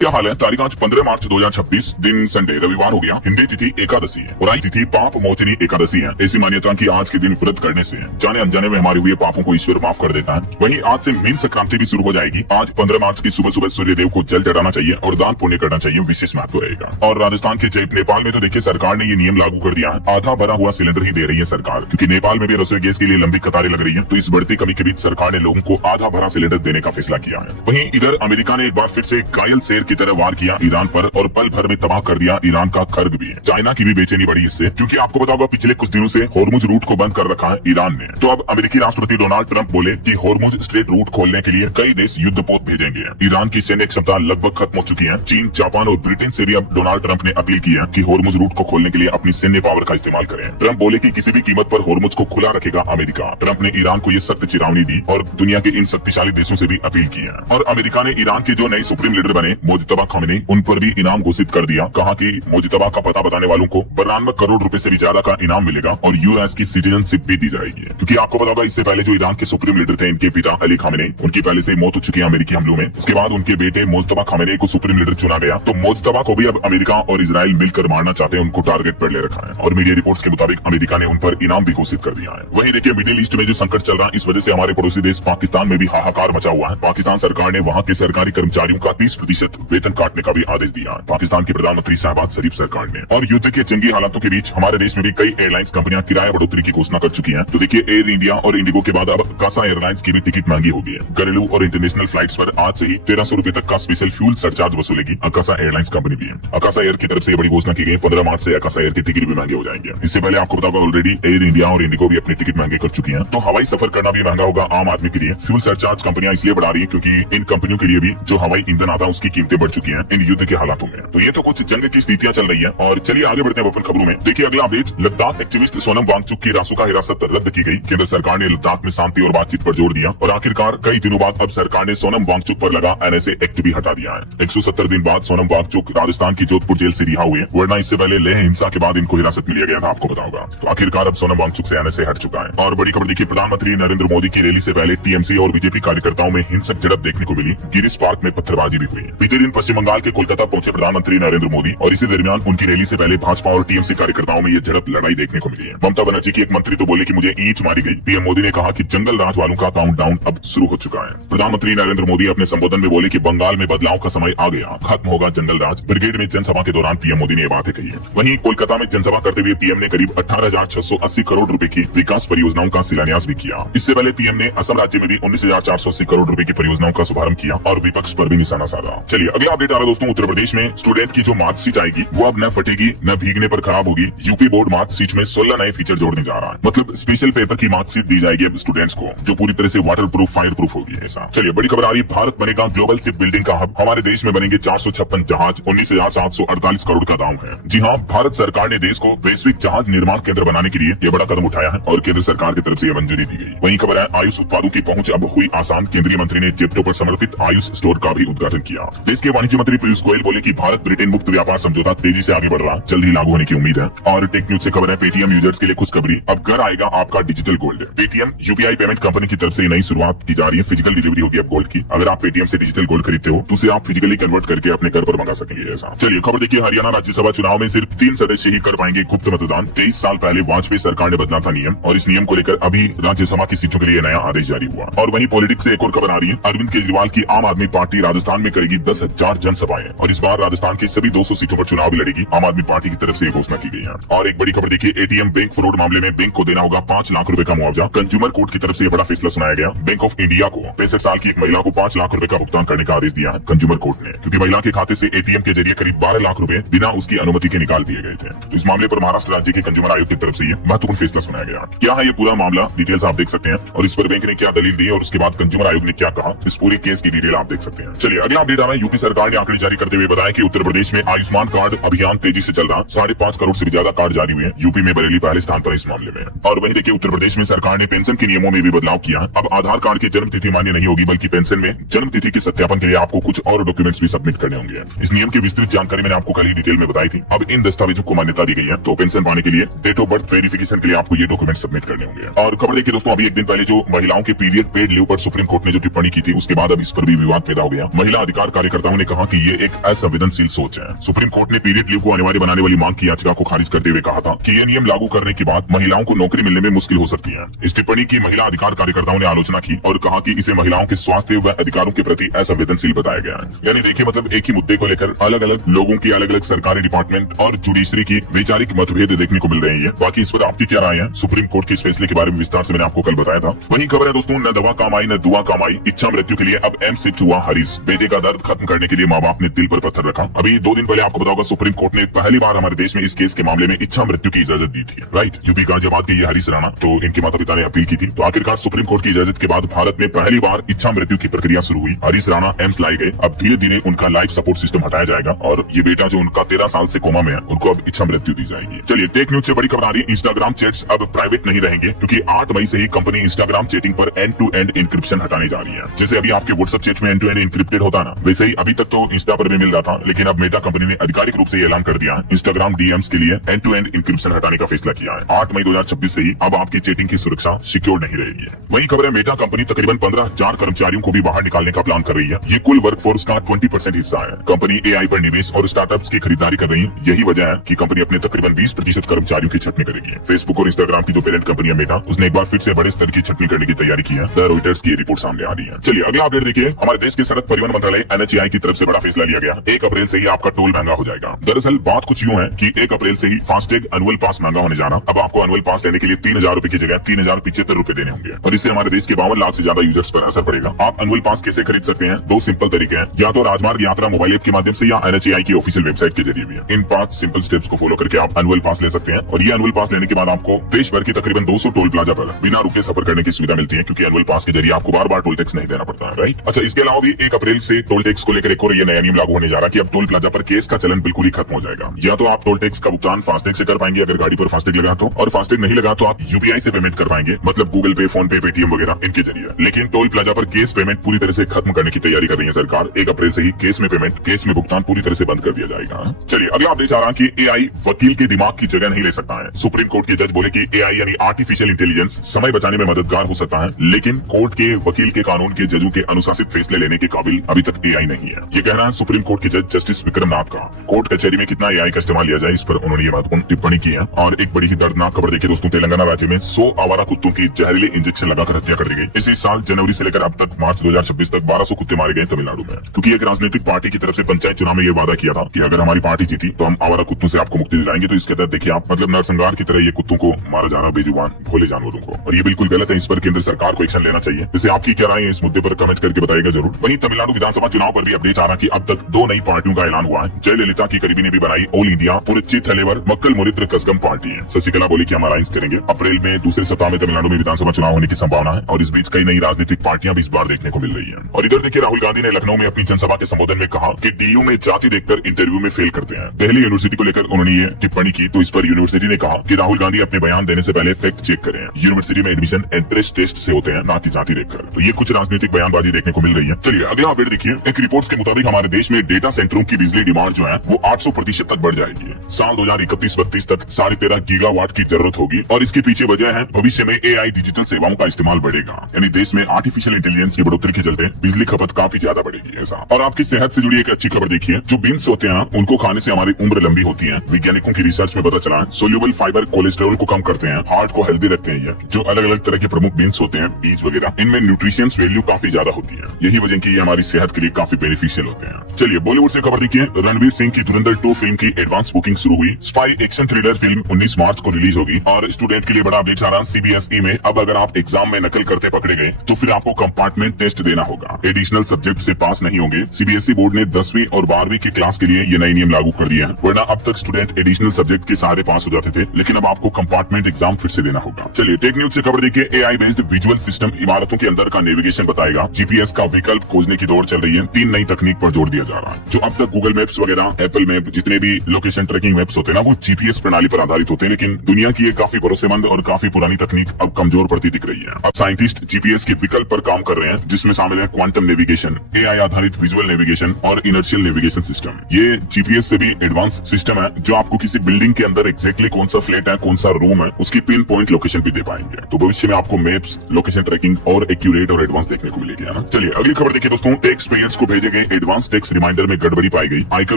क्या हाल है। तारीख आज 15 मार्च 2026, दिन संडे रविवार हो गया। हिंदी तिथि एकादशी है और आज तिथि पाप मोचनी एकादशी है। ऐसी मान्यता कि आज के दिन व्रत करने से जाने अनजाने में हमारे हुए पापों को ईश्वर माफ कर देता है। वहीं आज से मीन संक्रांति भी शुरू हो जाएगी। आज 15 मार्च की सुबह सुबह सूर्य देव को जल चढ़ाना चाहिए और दान पुण्य करना चाहिए, विशेष महत्व रहेगा। और राजस्थान के जयपुर नेपाल में तो देखिए सरकार ने ये नियम लागू कर दिया है, आधा भरा हुआ सिलेंडर ही दे रही है सरकार, क्योंकि नेपाल में भी रसोई गैस के लिए लंबी कतारें लग रही है। तो इस बढ़ती कमी के बीच सरकार ने लोगों को आधा भरा सिलेंडर देने का फैसला किया है। वहीं इधर अमेरिका ने एक बार फिर से घायल शेर की तरह वार किया ईरान पर और पल भर में तबाह कर दिया ईरान का खर्ग भी है। चाइना की भी बेचैनी बढ़ी इससे, क्योंकि आपको पता होगा पिछले कुछ दिनों से होर्मुज रूट को बंद कर रखा है ईरान ने। तो अब अमेरिकी राष्ट्रपति डोनाल्ड ट्रंप बोले कि होर्मुज स्ट्रेट रूट खोलने के लिए कई देश युद्धपोत भेजेंगे। ईरान की सैन्य क्षमता लगभग खत्म हो चुकी है। चीन, जापान और ब्रिटेन से भी अब डोनाल्ड ट्रंप ने अपील की है कि होर्मुज रूट को खोलने के लिए अपनी सैन्य पावर का इस्तेमाल करें। ट्रंप बोले कि किसी भी कीमत पर होर्मुज को खुला रखेगा अमेरिका। ट्रंप ने ईरान को ये सख्त चेतावनी दी और दुनिया के इन शक्तिशाली देशों से भी अपील की है। और अमेरिका ने ईरान के जो नए सुप्रीम लीडर बने मोजतबा खामेनी, उन पर भी इनाम घोषित कर दिया। कहा कि मोजतबा का पता बताने वालों को 92 करोड़ रुपए से भी ज्यादा का इनाम मिलेगा और यूएस की सिटीजनशिप भी दी जाएगी। क्योंकि आपको पता होगा इससे पहले जो ईरान के सुप्रीम लीडर थे, इनके पिता अली खामेनी, उनकी पहले से मौत हो चुकी है अमेरिकी हमलों में। उसके बाद उनके बेटे मोजतबा खामेनी को सुप्रीम लीडर चुना गया। तो मोजतबा को भी अब अमेरिका और इजराइल मिलकर मारना चाहते हैं, उनको टारगेट पर ले रखा है। और मीडिया रिपोर्ट्स के मुताबिक अमेरिका ने उन पर इनाम भी घोषित कर दिया है। वहीं देखिए मिडिल ईस्ट में जो संकट चल रहा है, इस वजह से हमारे पड़ोसी देश पाकिस्तान में भी हाहाकार मचा हुआ है। पाकिस्तान सरकार ने वहाँ के सरकारी कर्मचारियों का 30% वेतन काटने का भी आदेश दिया है, पाकिस्तान की प्रधानमंत्री शहबाज शरीफ सरकार ने। और युद्ध के जंगी हालातों के बीच हमारे देश में भी कई एयरलाइंस कंपनियां किराया बढ़ोतरी की घोषणा कर चुकी हैं। तो देखिए एयर इंडिया और इंडिगो के बाद अब अकाशा एयरलाइंस की भी टिकट महंगी हो गई है। घरेलू और इंटरनेशनल फ्लाइट्स पर आज से ही 1300 रुपए तक का स्पेशल फ्यूल सरचार्ज वसूलेगी अकाशा एयरलाइंस कंपनी भी है। अकाशा एयर की तरफ से बड़ी घोषणा की गई, 15 मार्च से अकाशा एयर के टिकट भी महंगे हो जाएंगे। इससे पहले आपको बताओगा ऑलरेडी एयर इंडिया और इंडिगो भी अपने टिकट महंगे कर चुकी है। तो हवाई सफर करना भी महंगा होगा आम आदमी के लिए। फ्यूल सरचार्ज कंपनियां इसलिए बढ़ा रही है क्योंकि इन कंपनियों के लिए भी जो हवाई ईंधन आता है उसकी कीमतें बढ़ चुकी है इन युद्ध के हालातों में। तो ये तो कुछ जंग की स्थितियां चल रही है। और चलिए आगे बढ़ते हैं अपन खबरों में। देखिए अगला अपडेट, लद्दाख एक्टिविस्ट सोनम वांगचुक की रासुका हिरासत रद्द की गई। केंद्र सरकार ने लद्दाख में शांति और बातचीत पर जोर दिया और आखिरकार कई दिनों बाद अब सरकार ने सोनम वांगचुक पर लगा एनएसए एक्ट भी हटा दिया है। 170 दिन बाद सोनम वांगचुक राजस्थान की जोधपुर जेल से रिहा हुए, वरना इससे पहले लेह हिंसा के बाद इनको हिरासत में लिया गया था, आपको पता होगा। तो आखिरकार अब सोनम वांगचुक से एनएसए हट चुका है। और बड़ी खबर देखिए, प्रधानमंत्री नरेंद्र मोदी की रैली से पहले टीएमसी और बीजेपी कार्यकर्ताओं में हिंसक झड़प देखने को मिली। गिरीश पार्क में पत्थरबाजी भी हुई। बीते दिन पश्चिम बंगाल के कोलकाता पहुंचे प्रधानमंत्री नरेंद्र मोदी और इसी दरमियान उनकी रैली से पहले भाजपा और टीएमसी कार्यकर्ताओं में ये झड़प लड़ाई देखने को मिली है। ममता बनर्जी की एक मंत्री तो बोले कि मुझे ईंट मारी गई। पीएम मोदी ने कहा कि जंगल राज वालों का काउंटडाउन अब शुरू हो चुका है। प्रधानमंत्री नरेंद्र मोदी अपने संबोधन में बोले कि बंगाल में बदलाव का समय आ गया, खत्म होगा जंगल राज। ब्रिगेड में जनसभा के दौरान पीएम मोदी ने ये बातें कही है। वहीं कोलकाता में जनसभा करते हुए पीएम ने करीब 18,680 करोड़ रुपए की विकास परियोजनाओं का शिलान्यास भी किया। इससे पहले पीएम ने असम राज्य में भी 19,480 करोड़ रुपए की परियोजनाओं का शुभारंभ किया और विपक्ष पर भी निशाना साधा। चलिए अगला अपडेट आ रहा है दोस्तों, उत्तर प्रदेश में स्टूडेंट की जो मार्कशीट आएगी वो अब न फटेगी न भीगने पर खराब होगी। यूपी बोर्ड मार्कशीट में 16 नए फीचर जोड़ने जा रहा है। मतलब स्पेशल पेपर की मार्कशीट दी जाएगी अब स्टूडेंट्स को, जो पूरी तरह से वाटर प्रूफ, फायर प्रूफ होगी। ऐसा चलिए बड़ी खबर आ रही है, भारत बनेगा ग्लोबल शिप बिल्डिंग का हब। हमारे देश में बनेंगे 456 जहाज, 19,748 करोड़ का दाम है। जी हाँ, भारत सरकार ने देश को वैश्विक जहाज निर्माण केंद्र बनाने के लिए ये बड़ा कदम उठाया है और केंद्र सरकार की तरफ से मंजूरी दी गई। वहीं खबर है, आयुष उत्पादों की पहुंच अब हुई आसान। केंद्रीय मंत्री ने जेप्टो पर समर्पित आयुष स्टोर का भी उद्घाटन किया। देश के वाणिज्य मंत्री पीयूष गोयल बोले कि भारत ब्रिटेन मुक्त व्यापार समझौता तेजी से आगे बढ़ रहा, जल्द ही लागू होने की उम्मीद है। और टेक न्यूज से खबर है, पेटीएम यूजर्स के लिए खुशखबरी, अब घर आएगा आपका digital gold. Paytm UPI payment company की तरफ से नई शुरुआत की जा रही है। फिजिकल डिलीवरी होगी अब गोल्ड की। अगर आप पेटीएम से डिजिटल गोल्ड खरीदते हो तो उसे आप फिजिकली कन्वर्ट करके अपने घर पर मंगा सकेंगे। ऐसा चलिए खबर देखिए, हरियाणा राज्यसभा चुनाव में सिर्फ 3 सदस्य ही कर पाएंगे गुप्त मतदान। 23 साल पहले वाजपेयी सरकार ने बदला था नियम और इस नियम को लेकर अभी राज्यसभा की सीटों के लिए नया आदेश जारी हुआ। और वहीं पॉलिटिक्स से एक और खबर आ रही है, अरविंद केजरीवाल की आम आदमी पार्टी राजस्थान में करेगी 10,000 जनसभाएं और इस बार राजस्थान के सभी 200 सीटों पर चुनाव भी लड़ेगी। आम आदमी पार्टी की तरफ से घोषणा की गई है। और एक बड़ी खबर देखिए, एटीएम बैंक फ्रॉड मामले में बैंक को देना होगा 5 लाख रुपए का मुआवजा। कंज्यूमर कोर्ट की तरफ से बड़ा फैसला सुनाया गया। बैंक ऑफ इंडिया को 65 साल की एक महिला को 5 लाख रुपए का भुगतान करने का आदेश दिया है कंज्यूमर कोर्ट ने, क्योंकि महिला के खाते से एटीएम के जरिए करीब 12 लाख रुपए बिना उसकी अनुमति के निकाल दिए गए थे। तो इस मामले पर महाराष्ट्र राज्य के कंज्यूमर आयोग की तरफ से ये महत्वपूर्ण फैसला सुनाया गया। क्या है ये पूरा मामला, डिटेल्स आप देख सकते हैं और इस पर बैंक ने क्या दलील दी और उसके बाद कंज्यूमर आयोग ने क्या कहा, इस पूरे केस की डिटेल आप देख सकते हैं। चलिए अगला अपडेट आ रहा है, यूपी सरकार ने आंकड़े जारी करते हुए बताया कि उत्तर प्रदेश में आयुष्मान कार्ड अभियान तेजी से चल रहा। 5.5 करोड़ से भी ज्यादा कार्ड जारी हुए। यूपी में बरेली पहले स्थान पर इस मामले में। और वहीं देखिए, उत्तर प्रदेश में सरकार ने पेंशन के नियमों में भी बदलाव किया। अब आधार कार्ड की जन्म तिथि मान्य नहीं होगी, बल्कि पेंशन में जन्म तिथि के सत्यापन के लिए आपको कुछ और डॉक्यूमेंट्स भी सबमिट करने होंगे। इस नियम की विस्तृत जानकारी मैंने आपको कल ही डिटेल में बताई थी। अब इन दस्तावेजों को मान्यता दी गई है, तो पेंशन पाने के लिए डेट ऑफ बर्थ वेरिफिकेशन के लिए आपको ये डॉक्यूमेंट सबमिट करने होंगे। और खबर देखिए दोस्तों, अभी एक दिन पहले जो महिलाओं के पीरियड पेड लीव पर सुप्रीम कोर्ट ने जो टिप्पणी की थी, उसके बाद अब इस पर भी विवाद पैदा हो गया। महिला अधिकार कार्यकर्ता याचिकाकर्ताओं ने कहा कि ये एक असंवेदनशील सोच है। सुप्रीम कोर्ट ने पीरियड लीव को अनिवार्य बनाने वाली मांग की याचिका को खारिज करते हुए कहा था कि ये नियम लागू करने के बाद महिलाओं को नौकरी मिलने में मुश्किल हो सकती है। इस टिप्पणी की महिला अधिकार कार्यकर्ताओं ने आलोचना की और कहा कि इसे महिलाओं के स्वास्थ्य व अधिकारों के प्रति असंवेदनशील बताया गया है। यानी देखिए, मतलब एक ही मुद्दे को लेकर अलग अलग लोगों की अलग अलग सरकारी डिपार्टमेंट और जुडिशरी की वैचारिक मतभेद देखने को मिल रहे हैं। बाकी इस पर आपकी क्या राय है? सुप्रीम कोर्ट के इस फैसले के बारे में विस्तार से मैंने आपको कल बताया था। वही खबर है दोस्तों, न दवा काम आई न दुआ काम आई, इच्छा मृत्यु के लिए अब एम्स शिफ्ट हुआ हरीश। बेटे का दर्द खत्म करने के लिए माँ बाप ने दिल पर पत्थर रखा। अभी 2 दिन पहले आपको बताऊंगा, सुप्रीम कोर्ट ने पहली बार हमारे देश में इस केस के मामले में इच्छा मृत्यु की इजाजत दी थी। राइट, यूपी गाजियाबाद के ये हरीश राणा, तो इनके माता पिता ने अपील की थी, तो आखिरकार सुप्रीम कोर्ट की इजाजत के बाद भारत में पहली बार इच्छा मृत्यु की प्रक्रिया शुरू हुई। हरीश राणा एम्स लाए गए। अब धीरे धीरे उनका लाइफ सपोर्ट सिस्टम हटाया जाएगा और ये बेटा जो उनका 13 साल से कोमा में है, उनको अब इच्छा मृत्यु दी जाएगी। चलिए, टेक न्यूज से बड़ी खबर आ रही है। इंस्टाग्राम चैट्स अब प्राइवेट नहीं रहेंगे, क्योंकि 8 मई से ही कंपनी इंस्टाग्राम चैटिंग पर एंड टू एंड इंक्रिप्शन हटाने जा रही है। जैसे अभी आपके व्हाट्सएप चैट में एंड टू एंड इंक्रिप्टेड होता ना, वैसे ही अभी तक तो इंस्टा पर भी मिल रहा था, लेकिन अब मेटा कंपनी ने आधिकारिक रूप से ऐलान कर दिया है, इंस्टाग्राम डीएम्स के लिए एंड टू एंड इंक्रिप्शन हटाने का फैसला किया है। 8 मई 2026 से ही अब आपकी चैटिंग की सुरक्षा सिक्योर नहीं रहेगी। वही खबर है, मेटा कंपनी तकरीबन 15,000 कर्मचारियों को भी बाहर निकालने का प्लान कर रही है। ये कुल वर्कफोर्स का 20% हिस्सा है। कंपनी एआई पर निवेश और स्टार्टअप्स की खरीदारी कर रही है। यही वजह है कि कंपनी अपने तकरीबन 20% कर्मचारियों की छटनी करेगी। फेसबुक और इंस्टाग्राम की जो पेरेंट कंपनी है मेटा, उसने एक बार फिर से बड़े स्तर की छटनी करने की तैयारी की है। द रॉयटर्स की रिपोर्ट सामने आ रही है। चलिए अगला अपडेट देखिए। हमारे देश के सड़क परिवहन मंत्रालय एनएचएआई की तरफ से बड़ा फैसला लिया गया। 1 अप्रैल से ही आपका टोल महंगा हो जाएगा। दरअसल बात कुछ यूं है कि 1 अप्रैल से ही फास्टैग एनुअल पास महंगा होने जा रहा। अब आपको एनुअल पास लेने के लिए 3,000 रुपए की जगह 3,075 रुपए देने होंगे और इससे हमारे देश के 52 लाख से ज्यादा यूजर्स पर असर पड़ेगा। आप एनुअल पास कैसे खरीद सकते हैं? 2 सिंपल तरीके हैं, या तो राजमार्ग यात्रा मोबाइल ऐप के माध्यम से या एनएचएआई की ऑफिशियल वेबसाइट के जरिए भी है। इन 5 सिंपल स्टेप्स को फॉलो करके आप एनुअल पास ले सकते हैं और ये एनुअल पास लेने के बाद आपको देश भर की तकरीबन 200 टोल प्लाजा पर बिना रुके सफर करने की सुविधा मिलती है, क्योंकि एनुअल पास के जरिए आपको बार बार टोल टैक्स नहीं देना पड़ता है। राइट, अच्छा, इसके अलावा भी 1 अप्रैल से टोल टैक्स को लेकर एक और ये नया नियम लागू होने जा रहा है कि अब टोल प्लाजा पर केस का चलन बिल्कुल ही खत्म हो जाएगा। या तो आप टोल टैक्स का भुगतान फास्टैग से कर पाएंगे अगर गाड़ी पर फास्टैग लगा तो, और फास्टैग नहीं लगा तो आप यूपीआई से पेमेंट कर पाएंगे, मतलब गूगल पे, फोन पे, पेटीएम वगैरह इनके जरिए। लेकिन टोल प्लाजा पर केस पेमेंट पूरी तरह से खत्म करने की तैयारी कर रही है सरकार। 1 अप्रैल से ही केस में पेमेंट, केस में भुगतान पूरी तरह से बंद कर दिया जाएगा। चलिए अगला अपडेट आ रहा है कि एआई वकील के दिमाग की जगह नहीं ले सकता है। सुप्रीम कोर्ट के जज बोले कि एआई यानी आर्टिफिशियल इंटेलिजेंस समय बचाने में मददगार हो सकता है, लेकिन कोर्ट के वकील के कानून के जजों के अनुशासित फैसले लेने के काबिल अभी तक एआई नहीं है। ये कहना है सुप्रीम कोर्ट के जज जस्टिस विक्रम नाथ का। कोर्ट कचहरी में कितना एआई का इस्तेमाल लिया जाए, इस पर उन्होंने ये महत्वपूर्ण टिप्पणी की है। और एक बड़ी ही दर्दनाक खबर देखिए दोस्तों, तेलंगाना राज्य में 100 आवारा कुत्तों की जहरीले इंजेक्शन लगाकर हत्या कर दी गई। इसी साल जनवरी से लेकर अब तक मार्च 2026 तक 1200 कुत्ते मारे गए तमिलनाडु में, क्योंकि एक राजनीतिक पार्टी की तरफ से पंचायत चुनाव में ये वादा किया था कि अगर हमारी पार्टी जीती तो हम आवारा कुत्तों से आपको मुक्ति दिलाएंगे। तो इसके तहत देखिए आप, मतलब नरसंहार की तरह ये कुत्तों को मारा जा रहा, बेजुबान भोले जानवरों को, और ये बिल्कुल गलत है। इस पर केंद्र सरकार को एक्शन लेना चाहिए। जैसे आपकी क्या राय है इस मुद्दे पर कमेंट करके बताइएगा जरूर। वहीं तमिलनाडु विधानसभा चुनाव पर भी अपडेट आ रहा कि अब तक 2 नई पार्टियों का ऐलान हुआ है। जयललिता की करीबी ने भी बनाई ऑल इंडिया पुरच्ची थलेवर मक्कल मुरित्र कसगम पार्टी है। शशिकला बोली कि हम अलायंस करेंगे। अप्रैल में दूसरे सप्ताह में तमिलनाडु में विधानसभा चुनाव होने की संभावना है और इस बीच कई नई राजनीतिक पार्टियां भी इस बार देखने को मिल रही है। और इधर देखिए, राहुल गांधी ने लखनऊ में अपनी जनसभा के संबोधन में कहा कि डीयू में जाति देखकर इंटरव्यू में फेल करते हैं। दिल्ली यूनिवर्सिटी को लेकर उन्होंने ये टिप्पणी की, तो इस पर यूनिवर्सिटी ने कहा कि राहुल गांधी अपने बयान देने से पहले फैक्ट चेक करें। यूनिवर्सिटी में एडमिशन एंट्रेंस टेस्ट से होते हैं, ना कि जाति देखकर। तो ये कुछ राजनीतिक बयानबाजी देखने को मिल रही है। चलिए अगला अपडेट देखिए। एक रिपोर्ट्स के मुताबिक हमारे देश में डेटा सेंटरों की बिजली डिमांड जो है वो 800% तक बढ़ जाएगी। साल 2031-32 तक 13.5 गीगावाट की जरूरत होगी और इसके पीछे वजह है भविष्य में एआई डिजिटल सेवाओं का इस्तेमाल बढ़ेगा। यानी देश में आर्टिफिशियल इंटेलिजेंस की बढ़ोतरी के चलते बिजली खपत काफी ज्यादा बढ़ेगी ऐसा। और आपकी सेहत से जुड़ी एक अच्छी खबर देखिए। जो बीन्स होते हैं ना, उनको खाने से हमारी उम्र लंबी होती है। वैज्ञानिकों की रिसर्च में पता चला है सोल्यूबल फाइबर कोलेस्ट्रॉल को कम करते हैं, हार्ट को हेल्दी रखते हैं। ये जो अलग अलग तरह के प्रमुख बीन्स होते हैं, बीज वगैरह, इनमें न्यूट्रिशियंस वैल्यू काफी ज्यादा होती है। यही वजह की ये हमारी सेहत के लिए काफी बेनिफिशियल होते हैं। चलिए बॉलीवुड से खबर देखिए। रणवीर सिंह की धुरंधर 2 फिल्म की एडवांस बुकिंग शुरू हुई। स्पाई एक्शन थ्रिलर फिल्म 19 मार्च को रिलीज होगी। और स्टूडेंट के लिए बड़ा अपडेट आ रहा है सीबीएसई में। अब अगर आप एग्जाम में नकल करते पकड़े गए तो फिर आपको कंपार्टमेंट टेस्ट देना होगा। एडिशनल सब्जेक्ट से पास नहीं होंगे। सीबीएसई बोर्ड ने 10वीं और 12वीं की क्लास के लिए ये नए नियम लागू कर दिए हैं। वरना अब तक स्टूडेंट एडिशनल सब्जेक्ट के सहारे पास हो जाते थे, लेकिन अब आपको कंपार्टमेंट एग्जाम फिर से देना होगा। चलिए टेक न्यूज से खबर देखिए। एआई बेस्ड विजुअल सिस्टम इमारतों के अंदर का नेविगेशन बताएगा। जीपीएस का विकल्प खोजने की दौड़ चल रही है। 3 नई तकनीक पर जोर दिया जा रहा है। जो अब तक गूगल मैप्स वगैरह, एप्पल मैप, जितने भी लोकेशन ट्रैकिंग मैप्स होते हैं ना, वो जीपीएस प्रणाली पर आधारित होते हैं। लेकिन दुनिया की एक काफी भरोसेमंद और काफी पुरानी तकनीक अब कमजोर पड़ती दिख रही है। अब साइंटिस्ट जीपीएस के विकल्प पर काम कर रहे हैं, जिसमें शामिल है क्वांटम नेविगेशन, एआई आधारित विजुअल नेविगेशन और इनर्शियल नेविगेशन सिस्टम। ये जीपीएस से भी एडवांस सिस्टम है, जो आपको किसी बिल्डिंग के अंदर एग्जैक्टली कौन सा फ्लैट है, कौन सा रूम है, उसकी पिन पॉइंट लोकेशन भी दे पाएंगे। तो भविष्य में आपको मैप्स, लोकेशन ट्रैकिंग और एक्यूरेट और एडवांस देखने को मिलेगी, है ना। चलिए अगली खबर देखिए दोस्तों। टैक्स पेयर्स को भेजे गए के एडवांस टैक्स रिमाइंडर में गड़बड़ी पाई गई। आयकर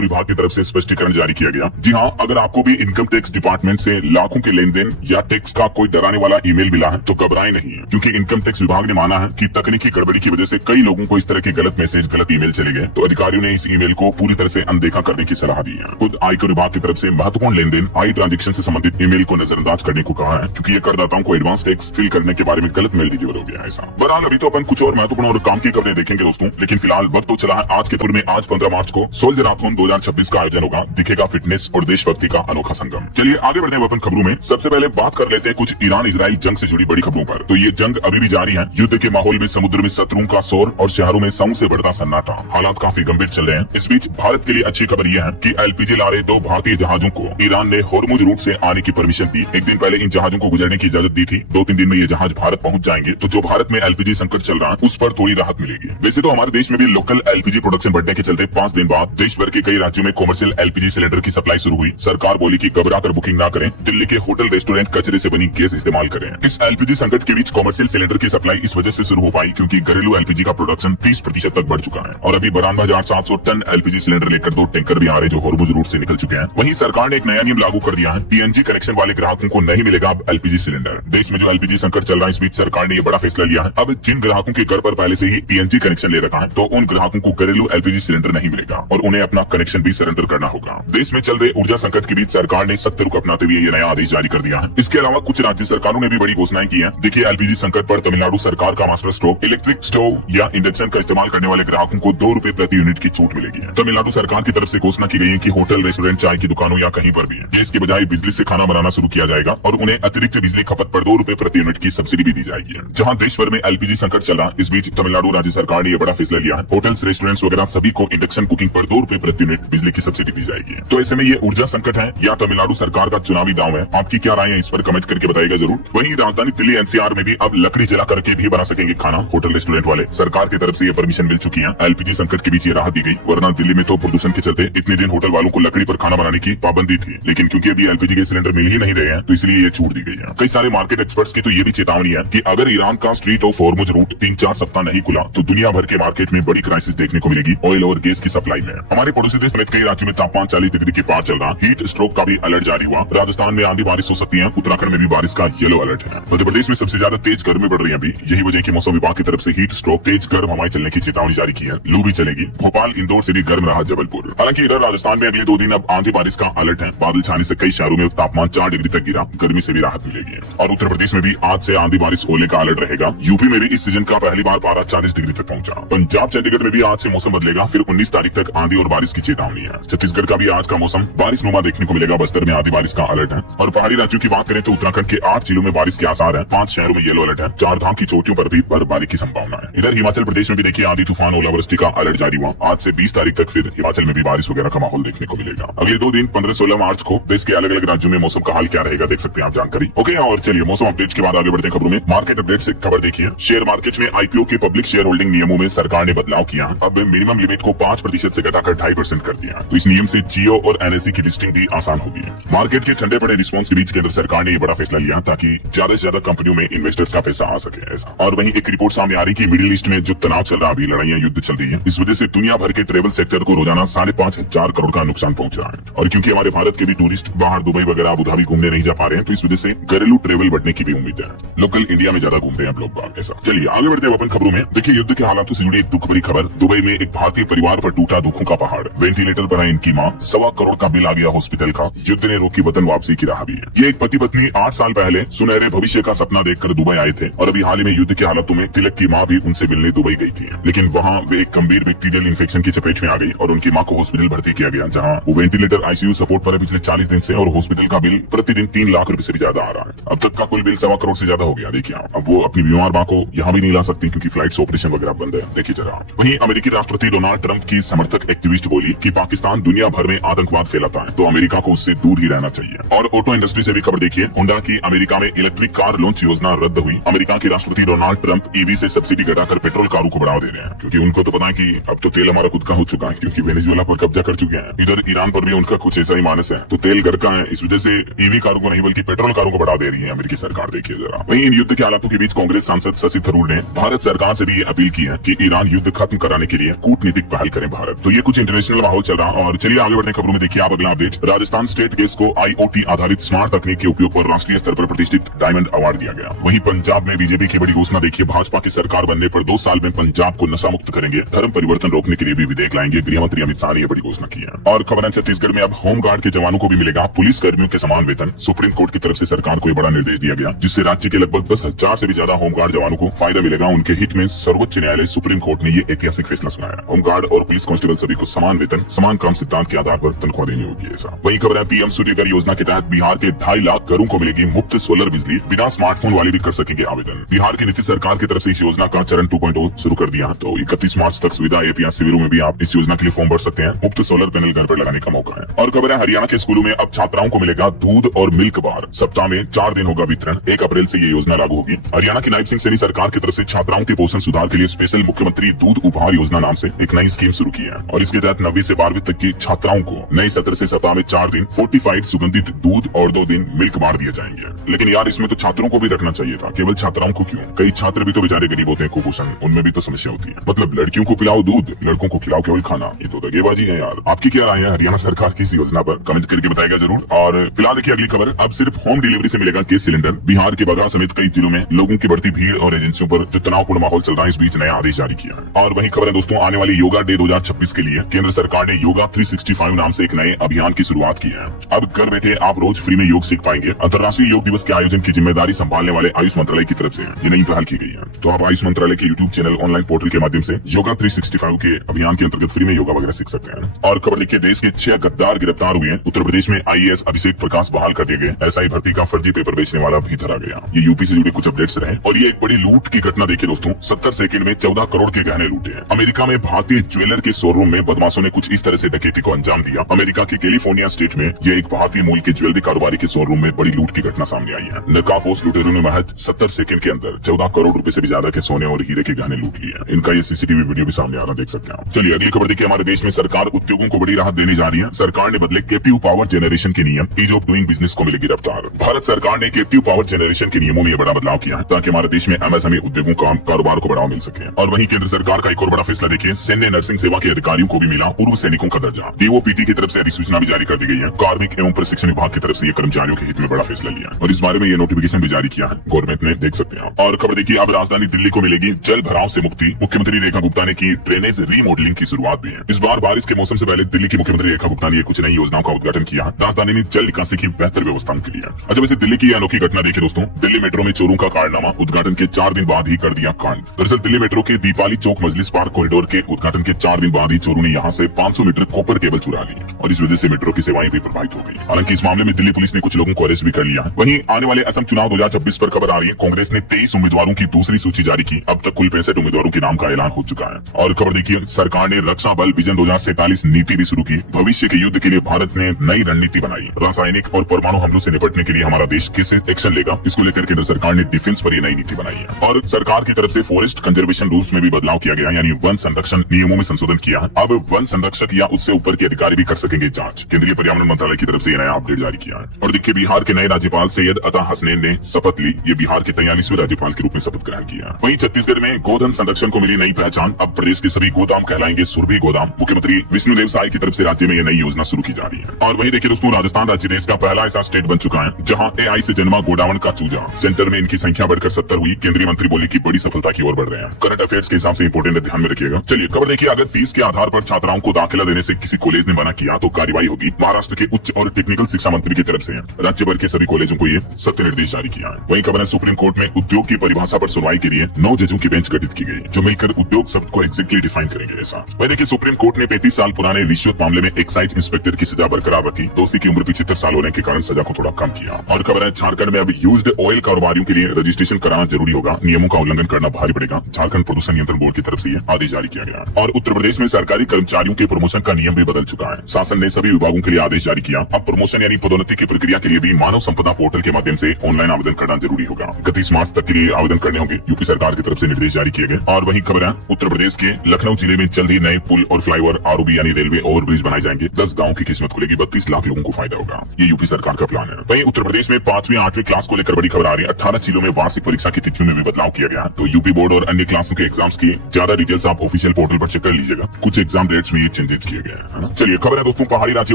विभाग की तरफ से स्पष्टीकरण जारी किया गया। जी हाँ, अगर आपको भी इनकम टैक्स डिपार्टमेंट से लाखों के लेन देन या टैक्स का कोई डराने वाला ईमेल मिला है तो घबराएं नहीं, क्योंकि इनकम टैक्स विभाग ने माना है कि तकनीकी गड़बड़ी की वजह से कई लोगों को इस तरह के गलत मैसेज, गलत ईमेल चले गए, तो अधिकारियों ने इस ईमेल को पूरी तरह से अनदेखा करने की सलाह दी है। खुद आयकर विभाग की तरफ से महत्वपूर्ण लेन देन, हाई ट्रांजेक्शन से संबंधित ईमेल को नजरअंदाज करने को कहा है, क्योंकि ये करदाताओं को एडवांस टैक्स फिल करने के बारे में गलत मेल डिलीवर हो गया है। ऐसा बहरहाल अभी तो अपन कुछ और महत्वपूर्ण और काम की खबरें देखेंगे दोस्तों, लेकिन फिलहाल वक्त तो चला है आज के पूर्व में। आज 15 मार्च को सोल्जर मैराथन 2026 का आयोजन होगा। दिखेगा फिटनेस और देशभक्ति का अनोखा संगम। चलिए आगे बढ़ते हैं अपन खबरों में। सबसे पहले बात कर लेते हैं कुछ ईरान इजराइल जंग से जुड़ी बड़ी खबरों पर। तो ये जंग अभी भी जारी है। युद्ध के माहौल में समुद्र में शत्रुओं का शोर और शहरों में सौ से बढ़ता सन्नाटा। हालात काफी गंभीर चल रहे हैं। इस बीच भारत के लिए अच्छी खबर यह है कि एलपीजी ला रहे 2 भारतीय जहाजों को ईरान ने होर्मुज रूट से आने की परमिशन दी। एक दिन पहले इन जहाजों को गुजरने की इजाजत दी थी। 2-3 दिन में ये जहाज भारत पहुंच जाएंगे, तो जो भारत में एलपीजी संकट चल रहा है उस पर थोड़ी राहत मिलेगी। वैसे तो हमारे देश में भी लोकल एलपीजी प्रोडक्शन बढ़ने के चलते 5 दिन बाद देश भर के कई राज्यों में कॉमर्शियल एलपीजी सिलेंडर की सप्लाई शुरू हुई। सरकार बोली कि घबरा कर बुकिंग ना करें, दिल्ली के होटल रेस्टोरेंट कचरे से बनी गैस इस्तेमाल करें। इस एलपीजी संकट के बीच कॉमर्शियल सिलेंडर की सप्लाई इस वजह से शुरू हो पाई क्योंकि घरेलू एलपीजी का प्रोडक्शन 30% तक बढ़ चुका है और अभी 92,700 टन एलपीजी सिलेंडर लेकर 2 टैंकर भी आ रहे जो होर्मुज रूट से निकल चुके हैं। वहीं सरकार ने एक नया नियम लागू कर दिया है। पीएनजी कनेक्शन वाले ग्राहकों को नहीं मिलेगा अब एलपीजी सिलेंडर। देश में जो एलपीजी संकट चल रहा है, इस बीच सरकार ने ये बड़ा फैसला लिया है। अब जिन ग्राहकों के घर पर पहले से ही पीएनजी कनेक्शन ले रखा है तो उन ग्राहकों को घरेलू एलपीजी सिलेंडर नहीं मिलेगा और उन्हें अपना कनेक्शन भी सरेंडर करना होगा। देश में चल रहे ऊर्जा संकट के बीच सरकार ने सख्त रुख अपनाते हुए ये नया आदेश जारी कर दिया है। इसके अलावा कुछ राज्य सरकारों ने भी बड़ी घोषणाएं की है। देखिए, एलपीजी संकट पर तमिलनाडु सरकार का मास्टर स्ट्रोक, इलेक्ट्रिक स्टोव या इंडक्शन का इस्तेमाल करने वाले ग्राहकों को 2 रुपए प्रति यूनिट की छूट मिलेगी। तमिलनाडु सरकार की तरफ से घोषणा की गई है कि होटल, रेस्टोरेंट, चाय की दुकानों या कहीं पर भी गैस के बजाय बिजली से खाना बनाना शुरू किया जाएगा और उन्हें अतिरिक्त बिजली खपत पर 2 रुपए प्रति यूनिट की सब्सिडी भी दी जाएगी। जहाँ देश भर में एलपीजी संकट चल रहा, इस बीच तमिलनाडु राज्य सरकार ने यह बड़ा फैसला लिया है। होटल्स, रेस्टोरेंट्स वगैरह सभी को इंडक्शन कुकिंग पर 2 रुपए प्रति यूनिट बिजली की सब्सिडी दी जाएगी। तो ऐसे में ये ऊर्जा संकट है या तमिलनाडु सरकार का चुनावी दांव है? आपकी क्या राय है इस पर कमेंट करके बताइएगा जरूर। वहीं राजधानी दिल्ली एनसीआर में भी अब लकड़ी जला करके भी बना सकेंगे खाना होटल रेस्टोरेंट वाले। सरकार की तरफ से ये परमिशन मिल चुकी है। एलपीजी संकट के बीच ये राहत दी गई, वरना दिल्ली में तो प्रदूषण के चलते इतने दिन होटल वालों को लकड़ी पर खाना बनाने की पाबंदी थी, लेकिन क्योंकि अभी एलपीजी के सिलेंडर मिल ही नहीं रहे हैं तो इसलिए ये छूट दी गई है। कई सारे मार्केट एक्सपर्ट्स की तो ये भी चेतावनी है कि अगर ईरान का स्ट्रीट ऑफ होर्मुज रूट 3-4 सप्ताह नहीं खुला तो दुनिया भर के मार्केट में बड़ी क्राइसिस देखने को मिलेगी ऑयल और गैस की सप्लाई में। हमारे पड़ोसी देश समेत कई राज्यों में तापमान 40 डिग्री के पार चल रहा। हीट स्ट्रोक का भी अलर्ट जारी हुआ। राजस्थान में आंधी बारिश हो सकती है। उत्तराखंड में भी बारिश का येलो अलर्ट है। मध्य प्रदेश में सबसे ज्यादा तेज गर्मी बढ़ रही है अभी। यही वजह की मौसम विभाग की तरफ से हीट स्ट्रोक, तेज गर्म हवाएं चलने की चेतावनी जारी की है। लू भी चलेगी। भोपाल, इंदौर से भी गर्म रहा जबलपुर। हालांकि इधर राजस्थान में अगले 2 दिन अब आंधी बारिश का अलर्ट है। बादल छाने से कई शहरों में तापमान 4 डिग्री तक गिरा। गर्मी से भी राहत मिलेगी। और उत्तर प्रदेश में भी आज से आंधी बारिश होने का अलर्ट रहेगा। यूपी में भी इस सीजन का पहली बार पारा 40 डिग्री तक पहुंचा। पंजाब, चंडीगढ़ में भी आज से मौसम बदलेगा। फिर 19 तारीख तक आंधी और बारिश की चेतावनी है। छत्तीसगढ़ का भी आज का मौसम बारिश नुमा देखने को मिलेगा। बस्तर में आंधी बारिश का अलर्ट है। और पहाड़ी राज्यों की बात करें तो उत्तराखंड के 8 जिलों में बारिश के आसार है। 5 शहरों में येलो अलर्ट है। 4 धाम की चोटियों पर भी बर्फबारी की संभावना है। इधर हिमाचल प्रदेश में भी देखिए आंधी, तूफान, ओलावृष्टि का अलर्ट जारी हुआ। आज से 20 तारीख तक फिर हिमाचल में भी बारिश वगैरह का माहौल देखने को मिलेगा। अगले 2 दिन 15-16 मार्च को देश के अलग अलग राज्यों में मौसम का हाल क्या रहेगा देख सकते हैं आप जानकारी। ओके, और चलिए मौसम अपडेट के बाद आगे बढ़ते हैं खबरों में। मार्केट अपडेट से खबर देखिए। शेयर मार्केट में आईपीओ के पब्लिक शेयर होल्डिंग नियमों में सरकार ने बदलाव किया। अब मिनिमम लिमिट को 5% से घटाकर 2.5% कर दिया। तो इस नियम से जियो और एनएसई की लिस्टिंग भी आसान होगी। मार्केट के ठंडे पड़े रिस्पॉन्स के बीच केंद्र सरकार ने ये बड़ा फैसला लिया ताकि ज्यादा से ज्यादा कंपनियों में इन्वेस्टर्स का पैसा आ सके। ऐसा और वहीं एक रिपोर्ट सामने आ रही कि मिडिल ईस्ट में जो तनाव चल रहा, अभी लड़ाइयां, युद्ध चल रही है, इस वजह से दुनिया भर के ट्रेवल सेक्टर को रोजाना 5,500 करोड़ का नुकसान पहुंच रहा है। और क्योंकि हमारे भारत के भी टूरिस्ट बाहर दुबई वगैरह अबू धाबी घूमने नहीं जा पा रहे हैं, तो इस वजह से घरेलू ट्रेवल बढ़ने की भी उम्मीद है। लोकल इंडिया में ज्यादा घूम रहे हैं लोग बाग। ऐसा चलिए आगे बढ़ते हैं अपन खबरों में। देखिए, युद्ध के हालातों से जुड़ी एक दुख भरी खबर। दुबई में एक भारतीय परिवार पर टूटा दुखों का पहाड़। वेंटिलेटर पर है इनकी मां। 1.25 करोड़ का बिल आ गया हॉस्पिटल का। युद्ध ने रोकी वतन वापसी की राह भी है। ये एक पति पत्नी 8 साल पहले सुनहरे भविष्य का सपना देखकर दुबई आए थे और अभी हाल ही में युद्ध के हालातों में तिलक की मां भी उनसे मिलने दुबई गई थी, लेकिन वहाँ वे एक गंभीर बैक्टीरियल इन्फेक्शन की चपेट में आ गई और उनकी मां को हॉस्पिटल भर्ती किया गया, जहाँ वो वेंटिलेटर आईसीयू सपोर्ट पर है पिछले 40 दिन से और हॉस्पिटल का बिल प्रतिदिन 3 लाख रुपए से भी ज्यादा आ रहा है। अब तक का कुल बिल 1.25 करोड़ से ज्यादा हो गया। देखिए, अब वो अपनी बीमार मां को यहाँ भी नहीं ला सकती क्योंकि फ्लाइट ऑपरेशन वगैरह बंद है। देखिए जरा। वहीं अमेरिकी राष्ट्रपति डोनाल्ड ट्रंप की समर्थक एक्टिविस्ट बोली कि पाकिस्तान दुनिया भर में आतंकवाद फैलाता है तो अमेरिका को उससे दूर ही रहना चाहिए। और ऑटो इंडस्ट्री से भी खबर देखिए। होंडा की अमेरिका में इलेक्ट्रिक कार लॉन्च योजना रद्द हुई। अमेरिका के राष्ट्रपति डोनाल्ड ट्रंप ईवी से सब्सिडी घटाकर पेट्रोल कारों को बढ़ावा दे रहे हैं, क्योंकि उनको तो पता है कि अब तो तेल हमारा खुद का हो चुका है, क्योंकि वेनेजुएला पर कब्जा कर चुके हैं। इधर ईरान पर भी उनका कुछ ऐसा ही मानस है, तो तेल घर का है, इस वजह से ईवी कारों को नहीं बल्कि पेट्रोल कारों को बढ़ा दे रही है अमेरिकी सरकार। देखिए जरा। वहीं इन युद्ध के हालातों के बीच कांग्रेस सांसद शशि थरूर ने भारत सरकार से भी ये अपील की है कि ईरान युद्ध खत्म कराने के लिए लिए कूटनीतिक पहल करें भारत। तो ये कुछ इंटरनेशनल माहौल चल रहा। और चलिए आगे बढ़ने खबरों में देखिए आप अगला अपडेट। राजस्थान स्टेट गैस को IoT आधारित स्मार्ट तकनीक के उपयोग पर राष्ट्रीय स्तर पर प्रतिष्ठित डायमंड अवार्ड दिया गया। वहीं पंजाब में बीजेपी की बड़ी घोषणा देखिए, भाजपा की सरकार बनने पर 2 साल में पंजाब को नशा मुक्त करेंगे, धर्म परिवर्तन रोकने के लिए भी विधेयक लाएंगे। गृह मंत्री अमित शाह ने यह बड़ी घोषणा की है। और खबर है छत्तीसगढ़ में अब होमगार्ड के जवानों को भी मिलेगा पुलिस कर्मियों के समान वेतन। सुप्रीम कोर्ट की तरफ से सरकार को यह बड़ा निर्देश दिया गया, जिससे राज्य के लगभग 10,000 से भी ज्यादा होमगार्ड जवानों को फायदा मिलेगा। उनके हित में सर्वोच्च न्यायालय सुप्रीम कोर्ट ने ये ऐतिहासिक फैसला सुनाया। होमगार्ड और पुलिस कांस्टेबल सभी को समान वेतन, समान काम सिद्धांत के आधार पर तनख्वाह देनी होगी। ऐसा वही खबर है पीएम सूर्यघर योजना के तहत बिहार के 2.5 लाख घरों को मिलेगी मुफ्त सोलर बिजली। बिना स्मार्टफोन वाले भी कर सकेंगे आवेदन। बिहार की नीतीश सरकार की तरफ से इस योजना का चरण 2.0 शुरू कर दिया। तो 31 मार्च तक सुविधा ऐप या शिविरों में भी आप इस योजना के लिए फॉर्म भर सकते हैं। मुफ्त सोलर पैनल घर पर लगाने का मौका है। और खबर है हरियाणा के स्कूलों में अब छात्राओं को मिलेगा दूध और मिल्क बार। सप्ताह में 4 दिन होगा वितरण। 1 अप्रैल से ये योजना लागू होगी। हरियाणा की नायब सिंह सैनी सरकार की तरफ से छात्राओं के पोषण सुधार के लिए स्पेशल मुख्यमंत्री दूध उपहार योजना नाम से एक नई स्कीम शुरू की है। और इसके तहत 9वीं से 12वीं तक की छात्राओं को नए सत्र से सप्ताह में 4 दिन फोर्टिफाइड सुगंधित दूध और 2 दिन मिल्क बार दिए जाएंगे। लेकिन यार इसमें तो छात्रों को भी रखना चाहिए था, केवल छात्राओं को क्यों? कई छात्र भी तो बेचारे गरीब होते हैं, कुपोषण उनमें भी तो समस्या होती है। मतलब लड़कियों को पिलाओ दूध, लड़कों को खिलाओ केवल खाना। ये तो दगेबाजी है यार। आपकी क्या राय है हरियाणा सरकार की इस योजना पर? कमेंट करके बताएगा जरूर। और फिलहाल देखिए अगली खबर। अब सिर्फ होम डिलीवरी से मिलेगा गैस सिलेंडर। बिहार के बगहा समेत कई जिलों में लोगों की बढ़ती भीड़ और एजेंसियों पर जो तनावपूर्ण माहौल चल रहा है, इस बीच नया आदेश जारी किया है। और वही खबर है दोस्तों, आने वाली योगा डे 2026 के लिए केंद्र सरकार ने योगा 365 नाम से एक नए अभियान की शुरुआत की है। अब घर बैठे आप रोज फ्री में योग सीख पाएंगे। अंतर्राष्ट्रीय योग दिवस के आयोजन की जिम्मेदारी संभालने वाले आयुष मंत्रालय की तरफ से ये नई पहल की गई है। तो आप आयुष मंत्रालय के यूट्यूब चैनल ऑनलाइन पोर्टल के माध्यम से योगा 365 के अभियान के अंतर्गत फ्री में योगा वगैरह सीख सकते हैं। और खबर लिखिए, देश के 6 गद्दार गिरफ्तार हुए। उत्तर प्रदेश में IAS अभिषेक प्रकाश बहाल कर दिए गए। SI भर्ती का फर्जी पेपर बेचने वाला भी धरा गया। ये यूपी से जुड़े कुछ अपडेट्स रहे। और ये एक बड़ी लूट की घटना देखिए दोस्तों, 70 सेकंड में 14 करोड़ के गहने लूटे हैं। अमेरिका में भारतीय ज्वेलर के शोरूम में बदमाशों ने कुछ इस तरह से डकैती को अंजाम दिया। अमेरिका की कैलिफोर्निया स्टेट में ये एक भारतीय मूल के ज्वेलरी कारोबारी के शोरूम में बड़ी लूट की घटना सामने आई है। नकाबपोश लुटेरों ने महज 70 सेकंड के अंदर 14 करोड़ रुपए से भी ज्यादा के सोने और हीरे के गहने लूट लिए। इनका ये CCTV वीडियो भी सामने आ रहा, देख सकते हैं। चलिए अगली खबर देखिए, हमारे देश में सरकार उद्योगों को बड़ी राहत देने जा रही है। सरकार ने बदले कैप्टिव पावर जनरेशन के नियम, ईज ऑफ डूइंग बिजनेस को मिलेगी रफ्तार। भारत सरकार ने कैप्टिव पावर जनरेशन के नियमों में यह बड़ा बदलाव किया है ताकि हमारे देश में MSME उद्योगों का कारोबार को बढ़ावा मिल सके। और वहीं केंद्र सरकार का एक और बड़ा फैसला देखिए, सैन्य नर्सिंग सेवा के अधिकारियों को भी मिला पूर्व सैनिकों का दर्जा। DOPT की तरफ से अधिसूचना भी जारी कर दी गई है। कार्मिक एवं प्रशिक्षण विभाग की तरफ से ये कर्मचारियों के हित में बड़ा फैसला लिया है और इस बारे में ये नोटिफिकेशन भी जारी किया है गवर्नमेंट ने, देख सकते हैं। और खबर देखिए, अब राजधानी दिल्ली को मिलेगी जल भराव से मुक्ति। मुख्यमंत्री रेखा गुप्ता ने की ड्रेनेज रीमॉडलिंग की शुरुआत भी है। इस बार बारिश के मौसम से पहले दिल्ली की मुख्यमंत्री रेखा गुप्ता ने कुछ नई योजनाओं का उद्घाटन किया। राजधानी में जल निकासी की बेहतर व्यवस्था के लिए। अच्छा वैसे दिल्ली की अनोखी घटना देखिए दोस्तों, दिल्ली मेट्रो में चोरों का कारनामा, उद्घाटन के 4 दिन बाद ही कर दिया कांड। दरअसल दिल्ली मेट्रो के दीपाली चौक मजलिस पार्क कॉरिडोर के उद्घाटन के 4 दिन बाद ही चोरों ने यहाँ से 500 मीटर कॉपर केबल चुरा ली और इस वजह से मेट्रो की सेवाएं भी प्रभावित हो गई। हालांकि इस मामले में दिल्ली पुलिस ने कुछ लोगों को अरेस्ट भी कर लिया है। वहीं आने वाले असम चुनाव 2026 पर खबर आ रही है, कांग्रेस ने 23 उम्मीदवारों की दूसरी सूची जारी की। अब तक कुल 65 उम्मीदवारों के नाम का ऐलान हो चुका है। और खबर देखिए, सरकार ने रक्षा बल विजन 2047 नीति भी शुरू की। भविष्य के युद्ध के लिए भारत ने नई रणनीति बनाई। रासायनिक और परमाणु हमलों से निपटने के लिए हमारा देश कैसे एक्शन लेगा, इसको लेकर केंद्र सरकार ने डिफेंस पर ये नई नीति बनाई है। और सरकार की तरफ से फॉरेस्ट कंजर्वेशन रूल्स में भी बदलाव किया गया, यानी वन संरक्षण नियमों में संशोधन किया है। अब वन संरक्षक या उससे ऊपर के अधिकारी भी कर सकेंगे जांच। केंद्रीय पर्यावरण मंत्रालय की तरफ से नया अपडेट जारी किया है। और देखिए, बिहार के नए राज्यपाल सैयद अता हसनैन ने शपथ ली। ये बिहार के 43वें राज्यपाल के रूप में शपथ ग्रहण किया। वहीं छत्तीसगढ़ में गोधन संरक्षण को मिली नई पहचान। अब प्रदेश के सभी गोदाम कहलाएंगे सुरभि गोदाम। मुख्यमंत्री विष्णुदेव साय की तरफ से राज्य में ये नई योजना शुरू की जा रही है। और वहीं देखिए दोस्तों, राजस्थान राज्य देश का पहला ऐसा स्टेट बन चुका है जहां AI से जन्मा गोडावण का चूजा। सेंटर में इनकी संख्या बढ़कर 70 हुई। केंद्रीय मंत्री बोले कि बड़ी सफलता की ओर बढ़ रहे हैं। करंट अफेयर्स के हिसाब से इंपोर्टेंट ध्यान में रखिएगा। चलिए खबर देखिए, अगर फीस के आधार पर छात्राओं को दाखिला देने से किसी कॉलेज ने मना किया तो कार्रवाई होगी। महाराष्ट्र के उच्च और टेक्निकल शिक्षा मंत्री की तरफ से राज्य भर के सभी कॉलेजों को ये सख्त निर्देश जारी किया है। वहीं खबर है, सुप्रीम कोर्ट में उद्योग की परिभाषा पर सुनवाई के लिए 9 जजों की बेंच गठित की गई जो मिलकर उद्योग शब्द को एग्जैक्टली डिफाइन करेंगे। ऐसा वही देखिए, सुप्रीम कोर्ट ने 35 साल पुराने रिश्वत मामले में एक्साइज इंस्पेक्टर की सजा बरकरार रखी। दोषी की उम्र 75 साल होने के कारण सजा को थोड़ा कम किया। और खबर है, झारखंड में अब यूज्ड ऑयल कारोबारियों के लिए रजिस्ट्रेशन कराना जरूरी होगा। नियमों का उल्लंघन करना भारी पड़ेगा। झारखंड प्रदूषण नियंत्रण बोर्ड की तरफ से आदेश जारी किया गया। और उत्तर प्रदेश में सरकारी कर्मचारियों के प्रमोशन का नियम भी बदल चुका है। शासन ने सभी विभागों के लिए आदेश जारी किया। अब प्रमोशन यानी पदोन्नति की प्रक्रिया के लिए भी मानव संपदा पोर्टल के के माध्यम से ऑनलाइन आवेदन करना जरूरी होगा। 31 मार्च तक के लिए आवेदन करने होंगे, यूपी सरकार की तरफ से निर्देश जारी किए गए। और वही खबर है, उत्तर प्रदेश के लखनऊ जिले में जल्द ही नए पुल और फ्लाईओवर आरओबी यानी रेलवे ओवर ब्रिज बनाए जाएंगे। 10 गाँव की किस्मत खुलेगी, 32 लाख लोगों को फायदा होगा। ये यूपी सरकार का प्लान है। वहीं उत्तर प्रदेश में 5वीं 8वीं क्लास को लेकर बड़ी खबर आ रही है। 18 जिलों में वार्षिक परीक्षा की तिथियों में भी बदलाव किया गया। तो यूपी बोर्ड और अन्य क्लासों के एग्जाम्स की ज्यादा डिटेल्स आप ऑफिशियल पोर्टल पर चेक कर लीजिएगा। कुछ एग्जाम डेट्स में ये चेंजेस किए गए हैं। चलिए खबर है दोस्तों, पहाड़ी राज्य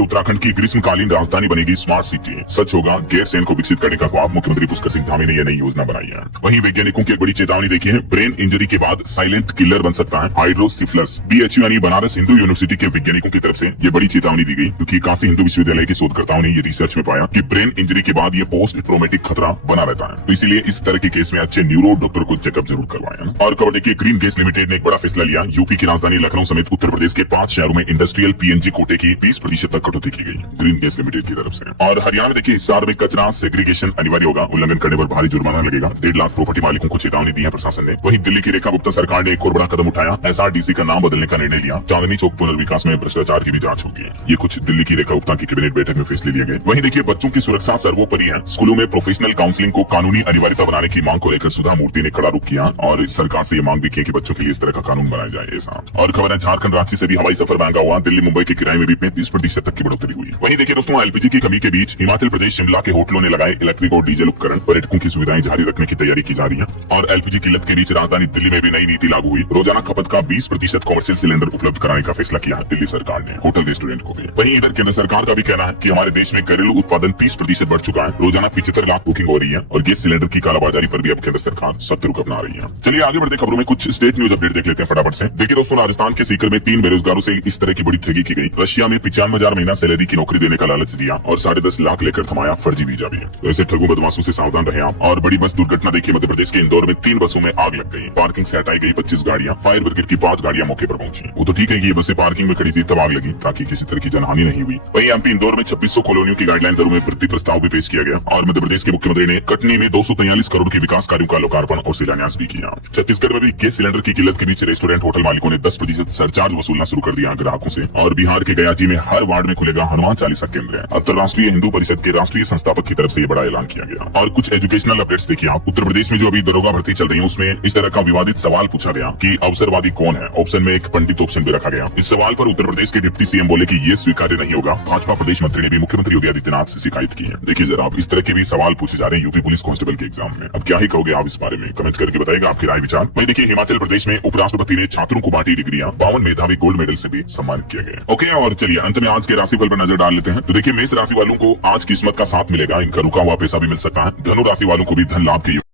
उत्तराखंड की ग्रीष्मकालीन राजधानी बनेगी स्मार्ट सिटी। सच होगा, गैरसैंण को विकसित करने का ख्वाब। मुख्यमंत्री पुष्कर सिंह धामी ने यह नई योजना बनाई है। वहीं वैज्ञानिकों की एक बड़ी चेतावनी देखी है, ब्रेन इंजरी के बाद साइलेंट किलर बन सकता है हाइड्रोसिफलस। बीएचयू यानी बनारस हिंदू यूनिवर्सिटी के वैज्ञानिकों की तरफ से ये बड़ी चेतावनी दी गई, क्योंकि काशी हिंदू विश्वविद्यालय के शोधकर्ताओं ने ये रिसर्च में पाया कि ब्रेन इंजरी के बाद ये पोस्ट ट्रोमेटिक खतरा बना रहता है। तो इसीलिए इस तरह के केस में अच्छे न्यूरो डॉक्टर को चेकअप जरूर करवाएं। और खबर देखिए, ग्रीन गैस लिमिटेड ने एक बड़ा फैसला लिया। यूपी की राजधानी लखनऊ समेत उत्तर प्रदेश के 5 शहरों में इंडस्ट्रियल पीएनजी कोटे की 20% तक कटौती की गई, ग्रीन गैस लिमिटेड की तरफ से। और हरियाणा में देखिए, हिसार में कचरा सेग्रीगेशन अनिवार्य होगा, उल्लंघन करने पर भारी जुर्माना लगेगा। 1.5 लाख प्रॉपर्टी मालिकों को चेतावनी दी है प्रशासन ने। वहीं दिल्ली की रेखा गुप्ता सरकार ने एक और बड़ा कदम उठाया, एसआरडीसी का नाम बदलने का निर्णय लिया। चांदनी चौक पुनर्विकास में भ्रष्टाचार की भी जांच होगी। ये कुछ दिल्ली की रेखा गुप्ता की कैबिनेट बैठक में फैसले लिए गए। वहीं देखिए, बच्चों की सुरक्षा सर्वोपरि है। स्कूलों में प्रोफेशनल काउंसलिंग को कानूनी अनिवार्यता बनाने की मांग को लेकर सुधा मूर्ति ने कड़ा रुख किया और सरकार से ये मांग भी की कि बच्चों के लिए इस तरह का कानून बनाया जाए ऐसा। और खबर है, झारखंड रांची से भी हवाई सफर महंगा हुआ। दिल्ली मुंबई के किराए में भी 35% तक की बढ़ोतरी हुई। वहीं देखिए दोस्तों, एलपीजी की कमी के बीच हिमाचल प्रदेश शिमला के होटलों ने लगाए इलेक्ट्रिक और डीजल उपकरण। पर्यटकों की सुविधाएं जारी रखने की तैयारी की जा रही है। और एलपीजी किल्लत के बीच राजधानी दिल्ली में भी नई नीति लागू हुई। रोजाना खपत का 20% कॉमर्शियल सिलेंडर उपलब्ध कराने का फैसला किया है दिल्ली सरकार ने होटल रेस्टोरेंट को भी। वहीं इधर केंद्र सरकार का भी कहना है कि हमारे देश में घरेलू उत्पादन 30% बढ़ चुका है। रोजाना 75 लाख बुकिंग हो रही है और गैस सिलेंडर की कालाबाजारी पर भी अब केंद्र सरकार सख्त रुख अपना रही है। चलिए आगे बढ़ते खबरों में कुछ स्टेट न्यूज अपडेट देख लेते हैं फटाफट से। देखिए दोस्तों, राजस्थान के सीकर में 3 बेरोजगारों से इस तरह की बड़ी ठगी की गई। रशिया में 95,000 महीना सैलरी की नौकरी देने का लालच दिया और 10.5 लाख लेकर थमाया फर्जी वीजा भी। तो ऐसे ठगों बदमाशों से सावधान रहे आप। और बड़ी बस दुर्घटना देखिए, मध्य प्रदेश के इंदौर में 3 बसों में आग लग गई। पार्किंग से हटाई गई 25 गाड़ियां, फायर ब्रिगेड की 5 गाड़ियां मौके पर पहुंची। वो तो ठीक है कि ये बसें पार्किंग में खड़ी थी तब आग लगी, ताकि किसी तरह की जनहानि नहीं हुई। वहीं एमपी इंदौर में 2600 कॉलोनियों की गाइडलाइन दरों में वृद्धि प्रस्ताव भी पेश किया गया। और मध्य प्रदेश के मुख्यमंत्री ने कटनी में 243 करोड़ के विकास कार्यों का लोकार्पण और शिलान्यास भी किया। छत्तीसगढ़ में भी गैस सिलेंडर की किल्लत के बीच रेस्टोरेंट होटल मालिकों ने 10% सरचार्ज वसूलना शुरू कर दिया ग्राहकों से। और बिहार के गयाजी में हर वार्ड में खुलेगा हनुमान चालीसा केंद्र। अंतर्राष्ट्रीय हिंदू परिषद के राष्ट्रीय संस्थापक की तरफ से ये बड़ा ऐलान किया गया। और कुछ एजुकेशनल अपडेट्स देखिए आप। उत्तर प्रदेश में जो अभी दरोगा भर्ती चल रही है, उसमें इस तरह का विवादित सवाल पूछा गया कि अवसरवादी कौन है। ऑप्शन में एक पंडित ऑप्शन भी रखा गया। इस सवाल पर उत्तर प्रदेश के डिप्टी सीएम बोले कि ये स्वीकार्य नहीं होगा। भाजपा प्रदेश मंत्री ने भी मुख्यमंत्री योगी आदित्यनाथ से शिकायत की है। देखिए जरा, आप इस तरह के भी सवाल पूछे जा रहे हैं यूपी पुलिस कांस्टेबल के एग्जाम में। अब क्या ही कहोगे आप इस बारे में, कमेंट करके बताइएगा आपकी राय विचार। वहीं देखिए, हिमाचल प्रदेश में उपराष्ट्रपति ने छात्रों को बांटी डिग्रियां। 52 मेधावी गोल्ड मेडल से भी सम्मानित किया गया। ओके, और चलिए अंत में आज के राशिफल पर नजर डाल लेते हैं। तो देखिए, मेष राशि वालों को आज किस्मत का साथ मिलेगा, इनका रुका हुआ पैसा भी मिल सकता है। धनु राशि वालों को भी धन लाभ के